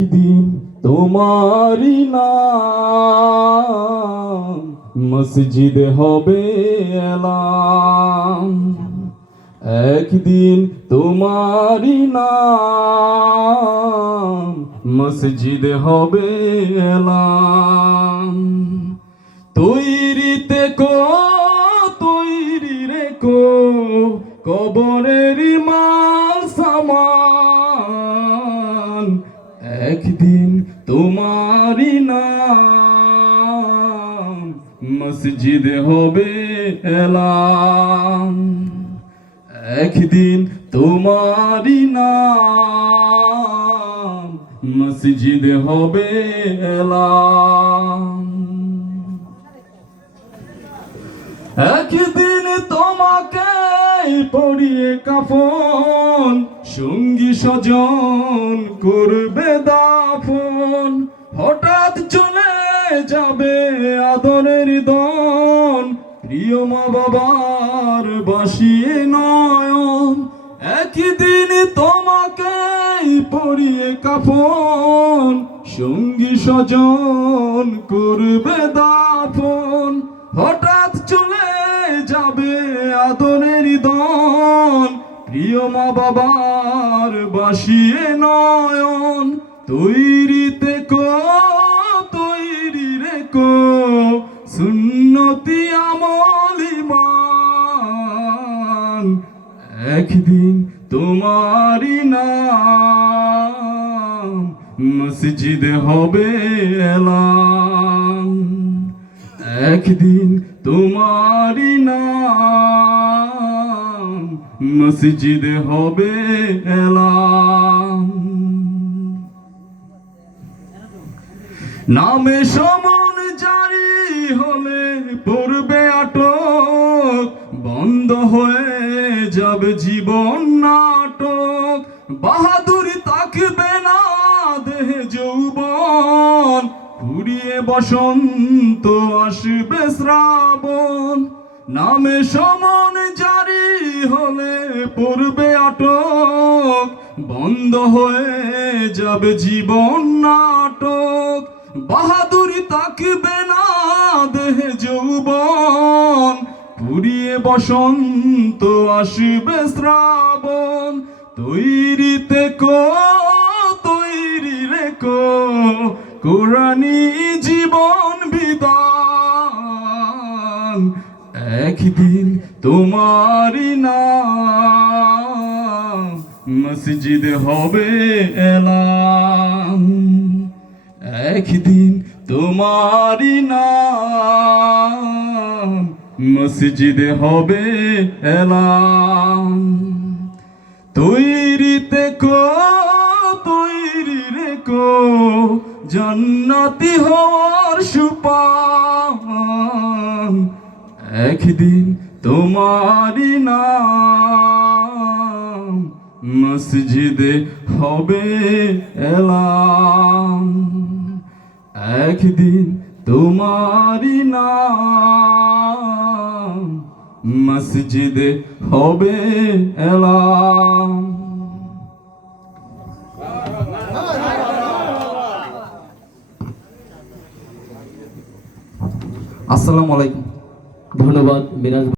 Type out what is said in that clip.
দিন তোমারি নাম মসজিদে হবে এলাম। একদিন তোমারি নাম মসজিদে হবে এলাম। তৈরিতে তৈরি রেখো কবরের মাল সামান। একদিন তোমারি নাম মসজিদে হবে এলাম। একদিন তোমারি নাম মসজিদে হবে এলাম। একদিন তোমাকে পরিয়ে কাফন, সঙ্গী স্বজন করবে দাফন। হঠাৎ চলে যাবে আদরের দন, প্রিয় মা বাবার বাসিয়ে নয়ন। একদিন তোমাকে পরিয়ে কাফন, সঙ্গী স্বজন করবে দাফন। হঠাৎ চলে যাবে আদরের দন, প্রিয় মা বাবার বাসিয়ে নয়ন। তৈরিতে তৈরি রেখো সুন্নতি আমল ঈমান। একদিন তোমারি নাম মসজিদে হবে এলাম। একদিন তোমারি নাম মসজিদে হবে এলাম। নামে সমন জারি হলে পড়বে আটক, বন্ধ হয়ে যাবে জীবন নাটক। বাহাদুরি থাকবে না দেহে যৌবন, ফুরিয়ে বসন্ত আসবে শ্রাবণ। নামে সমন জারি হলে পড়বে আটক, বন্ধ হয়ে যাবে জীবন নাটক। বাহাদুরি থাকবে না দেহে যৌবন, ফুরিয়ে বসন্ত আসবে শ্রাবণ। তৈরিতে তৈরি রেখো কোরআনী জীবন বিধান। একদিন তোমারি নাম মসজিদে হবে এলাম। একদিন তোমারি নাম মসজিদে হবে এলাম। তৈরিতে তৈরি রেখো জান্নাতি হওয়ার সুপান। একদিন তোমারি নাম মসজিদে হবে এলাম। একদিন তোমারি নাম মসজিদে হবে এলাম। আসসালামু আলাইকুম। ধন্যবাদ মিরাজ।